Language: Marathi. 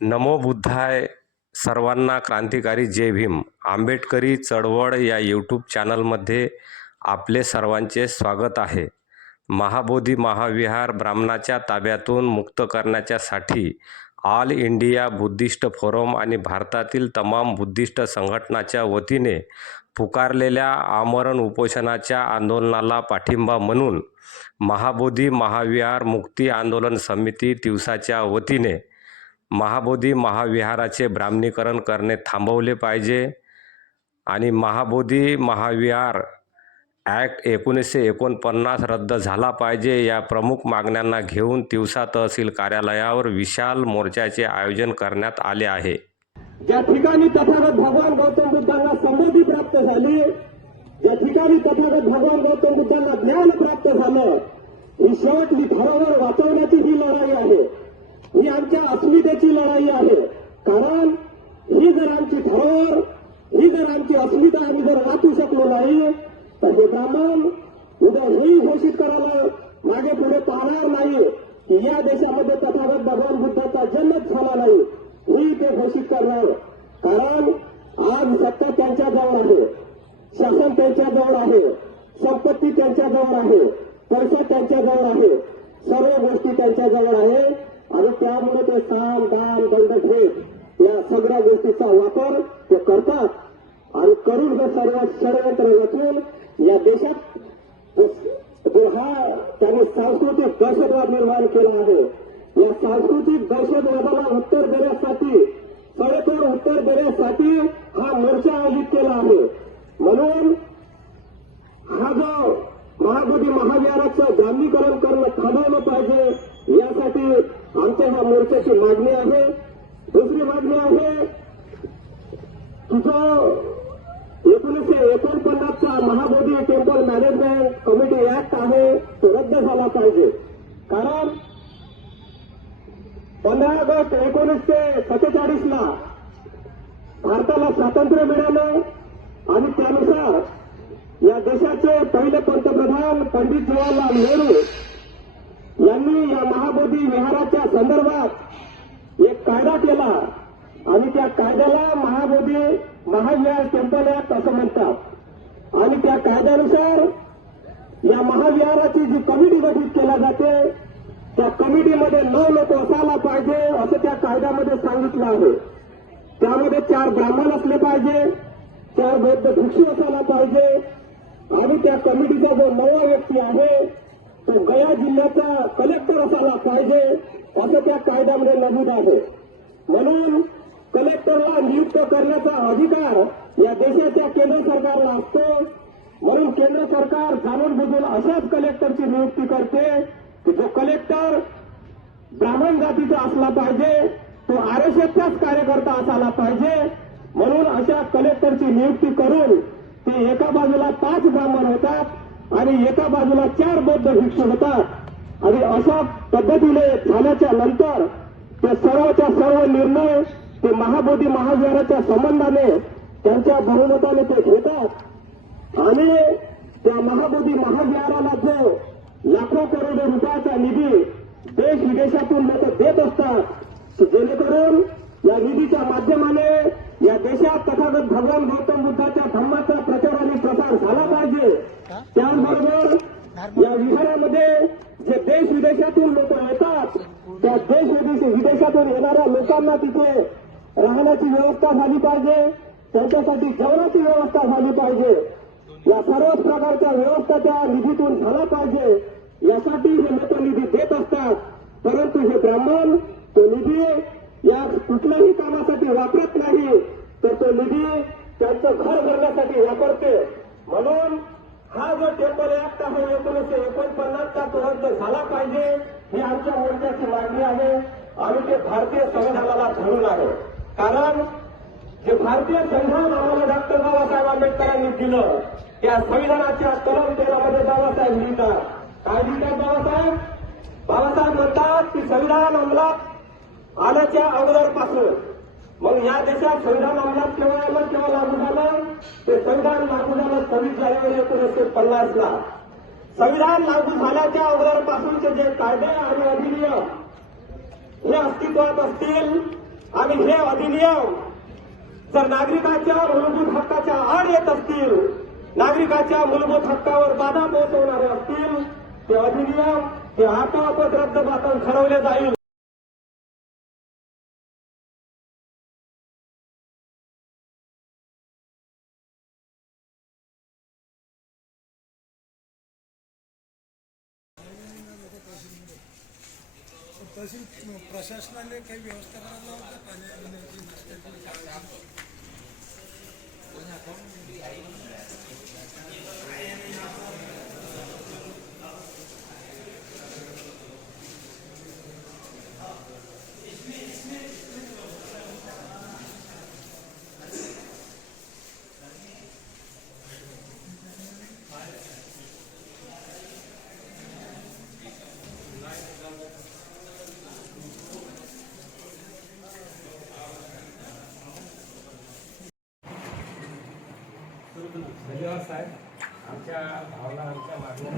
नमो बुद्धाय. सर्वांना क्रांतिकारी जय भीम. आंबेडकरी चळवळ या यूट्यूब चॅनलमध्ये आपले सर्वांचे स्वागत आहे. महाबोधी महाविहार ब्राह्मणाच्या ताब्यातून मुक्त करण्याच्यासाठी ऑल इंडिया बुद्धिस्ट फोरम आणि भारतातील तमाम बुद्धिस्ट संघटनाच्या वतीने पुकारलेल्या आमरण उपोषणाच्या आंदोलनाला पाठिंबा म्हणून महाबोधी महाविहार मुक्ती आंदोलन समिती तिवसाच्या वतीने महाबोधी महाविहाराचे ब्राह्मणीकरण करणे थांबवले पाहिजे आणि महाबोधी महाविहार ॲक्ट 1949 रद्द झाला पाहिजे या प्रमुख मागण्यांना घेऊन तिवसा तहसील कार्यालयावर विशाल मोर्चाचे आयोजन करण्यात आले आहे. ज्या ठिकाणी तथागत भगवान गौतम बुद्धांना संबोधी प्राप्त झाली, ज्या ठिकाणी तथागत भगवान गौतम बुद्धांना ज्ञान प्राप्त झालं, ही शेवटली धरोहर वाचवण्याची ही लढाई आहे. ही आमच्या अस्मितेची लढाई आहे. कारण ही जर आमची धरोहर, ही जर आमची अस्मिता आम्ही जर वाचू शकलो नाही तर हे ब्राह्मण उद्या हेही घोषित करायला मागे पुढे पाहणार नाही की या देशामध्ये तथागत भगवान बुद्धाचा जन्मच झाला नाही, ही ते घोषित करणार. कारण आज सत्ता त्यांच्याजवळ आहे, शासन त्यांच्याजवळ आहे, संपत्ती त्यांच्याजवळ आहे, पैसा त्यांच्याजवळ आहे, सर्व गोष्टी त्यांच्याजवळ आहे आणि त्यामुळे ते साम दाम दंड भेद या सगळ्या गोष्टीचा वापर ते करतात आणि करून हे सर्व षडयंत्र रचून या देशात जो हा त्यांनी सांस्कृतिक दहशतवाद निर्माण केला आहे, या सांस्कृतिक दहशतवादाला उत्तर देण्यासाठी, सडेतोड उत्तर देण्यासाठी हा मोर्चा आयोजित केला आहे. म्हणून हा जो महाबोधी महाविहाराचं ब्राह्मणीकरण करणं थांबवलं पाहिजे यासाठी आमच्या ह्या मोर्चाची मागणी आहे. दुसरी मागणी आहे की जो 1949 चा Mahabodhi temple management committee act आहे तो रद्द झाला पाहिजे. कारण 15 ऑगस्ट 1947 ला भारताला स्वातंत्र्य मिळालं आणि त्यानुसार या देशाचे पहिले पंतप्रधान पंडित जवाहरलाल नेहरू यांनी या महाबोधी विहाराच्या संदर्भात एक कायदा केला आणि त्या कायद्याला महाबोधी महाविहार टेम्पल ऍक्ट असं म्हणतात. आणि त्या कायद्यानुसार या महाविहाराची जी कमिटी गठीत केल्या जाते त्या कमिटीमध्ये 9 लोक असायला पाहिजे असं त्या कायद्यामध्ये सांगितलं आहे. त्यामध्ये 4 ब्राह्मण असले पाहिजे, 4 बौद्ध भिक्षू असायला पाहिजे आणि त्या कमिटीचा जो 9वा व्यक्ती आहे तो गया जिल्ह्याचा कलेक्टर असायला पाहिजे असं त्या कायद्यामध्ये नमूद आहे. म्हणून कलेक्टरला नियुक्त करण्याचा अधिकार या देशाच्या केंद्र सरकारला असतो. म्हणून केंद्र सरकार जाणून बुजून अशाच कलेक्टरची नियुक्ती करते की जो कलेक्टर ब्राह्मण जातीचा असला पाहिजे, तो आरएसएसचाच कार्यकर्ता असायला पाहिजे. म्हणून अशा कलेक्टरची नियुक्ती करून ते एका बाजूला 5 ब्राह्मण होतात आणि एका बाजूला 4 बौद्ध भिक्षू होतात आणि अशा पद्धतीने झाल्याच्या नंतर ते सर्वच्या सर्व निर्णय ते महाबोधी महाविहाराच्या संबंधाने त्यांच्या बहुमताने ते घेतात आणि त्या महाबोधी महाविहाराला जो लाखो करोड रुपयाचा निधी देश विदेशातून लोक देत असतात, जेणेकरून या निधीच्या माध्यमाने या देशात तथागत भगवान गौतम बुद्धाच्या धर्माचा प्रचार आणि प्रसार झाला पाहिजे. त्याचबरोबर या विहारामध्ये जे देश विदेशातून लोक येतात त्या देश विदेशातून येणाऱ्या लोकांना तिथे राहण्याची व्यवस्था झाली पाहिजे, त्यांच्यासाठी जेवणाची व्यवस्था झाली पाहिजे. या सर्वच प्रकारच्या व्यवस्था त्या निधीतून झाला पाहिजे यासाठी हे लोक निधी देत असतात. परंतु हे ब्राह्मण तो निधी या कुठल्याही कामासाठी वापरत नाही, तर तो निधी त्यांचं घर भरण्यासाठी वापरते. म्हणून हा जो टेम्पल ऍक्ट आहे 1949 चा तो रद्द झाला पाहिजे ही आमच्या मोर्चाची मागणी आहे आणि ते भारतीय संविधानाला धरून आहे. कारण जे भारतीय संविधान आम्हाला डॉक्टर बाबासाहेब आंबेडकरांनी दिलं त्या संविधानाच्या कलम 13 मध्ये बाबासाहेब लिहितात. काय लिहितात बाबासाहेब? बाबासाहेब म्हणतात की संविधान अंमलात आल्याच्या अगोदरपासून, मग या देशात संविधान अंमलात केव्हा लागू झालं? ते संविधान लागू झालं 26 जानेवारी 1950 ला. संविधान लागू झाल्याच्या अगोदरपासूनचे जे कायदे आणि अधिनियम हे अस्तित्वात असतील आणि हे अधिनियम जर नागरिकांच्या मूलभूत हक्काच्या आड येत असतील, नागरिकांच्या मूलभूत हक्कावर बाधा पोहोचवणारे असतील, ते अधिनियम हे आपोआपच रद्दबातल ठरवले जाईल. तहसील प्रशासनाने काही व्यवस्था करायला होतं पाण्याची नाश्त्याची. धन्यवाद साहेब. आमच्या भावना आमच्या मागण्या